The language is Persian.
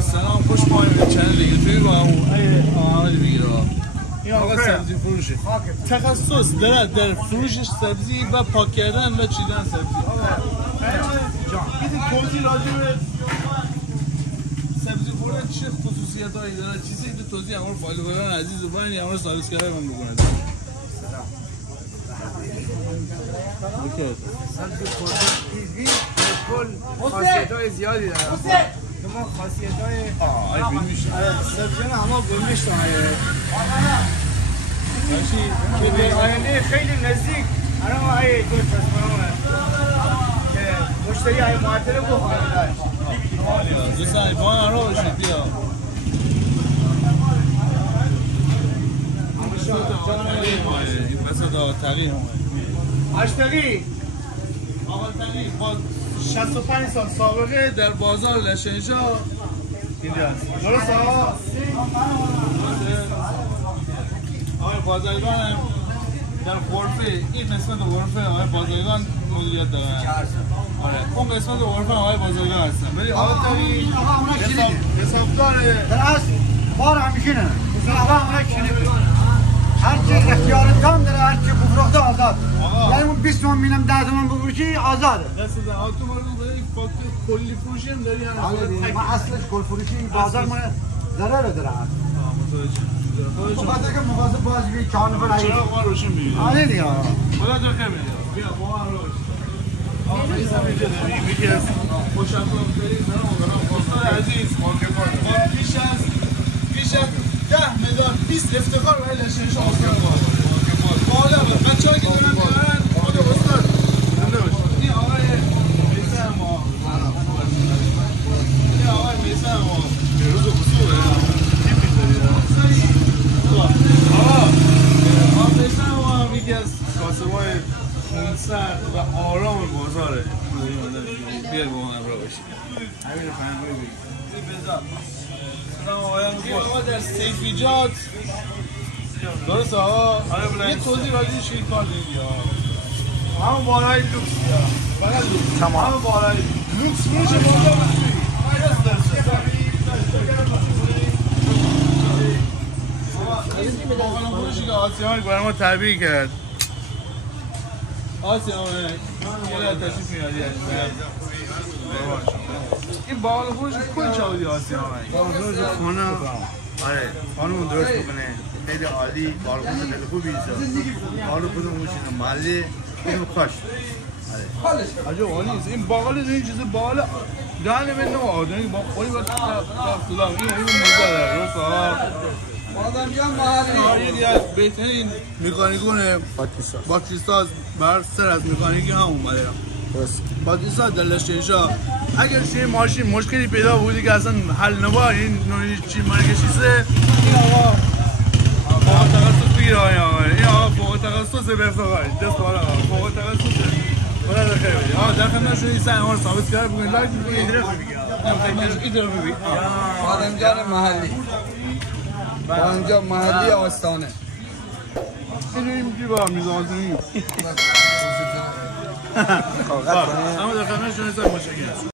سلام خوش آمدید به چنل یوتیوبی با محمد بگیره. این آقا سبزی فروشه. تخصص دارد در فروش سبزی و پاک کردن و چیدن سبزی. این توضیح راجع به سبزی خوردن چه خصوصیتایی داره؟ چیزی که توضیح همون فالووران عزیز و باید همون سابسکرایب هم بکنه. سبزی خوردن چیزی کل خاصیت‌های زیادی داره. ما خاصیت‌های سبزی همه بومیشون که آینده خیلی نزدیک الان ای گوشت فرمان که مشتری های معطل بخوره دوستان با رو باشید بیا این بسا تقی هم اشتقی آقا تقی با 65 سال سابقه در بازار لشنجا اینجاست. درست آقا؟ آقای بازرگان در غرفه این قسمت غرفه آقای بازرگان مدیریت دارن. آره اون قسمت غرفه آقای بازرگان هستن. ولی آقا تقی حسابدار در اصل بار همیشه نه. آقا همه چینه هر چی اختیارت کام داره هر چی بفروخته آزاد. یعنی اون 20 تومن میدم 10 تومن بفروشی آزاده. دست در تو مردم داری کلی فروشی هم داری یعنی ما اصلش کل فروشی بازار ما ضرر داره. خاطر که مواظب بازی چهار نفر هایی چرا ما روشن بگیریم؟ آره دیگه خدا تو خیلی بیا با ما روش آقا میسم اینجا داریم یکی از خوشافزایی زنان خواستار عزیز پیش از 10 مدال 20 افتخار برای لشنجا بالا بچه ها که دارن میارن خود استاد این آقای میسم ما این آقای میسم ما روز و خصوصه آقا میسم ما هم یکی از کاسبای خونسرد و آرام بازاره بیاد با من همراه باشید همین فهمی بگید سلام آقایان آقا در سیفیجات درست آقا یه توضیح راجعش این کار دیگه همون بالای لوکس فقط لوکس همون بالای لوکس فروش بالا باقالا فروشی که آسیان برای ما تعبیه کرد آسیان یه لحظه تشریف میادی این باقالا فروش کل چه بودی آسیان باقالا فروش خانه آره خانمون درست بکنه خیلی عالی باقالا فروش دل خوبی باقالا فروش موشین محلی اینو خوش عجب عالی است این باقالا این چیز باقالا دهنه به نوع آدمی با خوری باید سلام این موزه داره درست آدم جان محلی یکی از بهترین مکانیکون باکسیستاز بر سر از مکانیکی هم اومده باکسیستاز در لشنجا اگر چه ماشین مشکلی پیدا بودی که اصلا حل نبا این نوعی چی مانکشیسه این آقا فوق تخصص بگیر آقای این آقا فوق تخصص به افتقاری دست بالا آقا فوق تخصص خدا در خیر بدید آقا در خدمت شما این سعی ما رو ثابت کرد بکنید لایک بکنید این طرف ببین آدم جان محلی آنجا محلی آستانه اینو این میگی با میزازونی اما در خدمت شما این سعی مشکل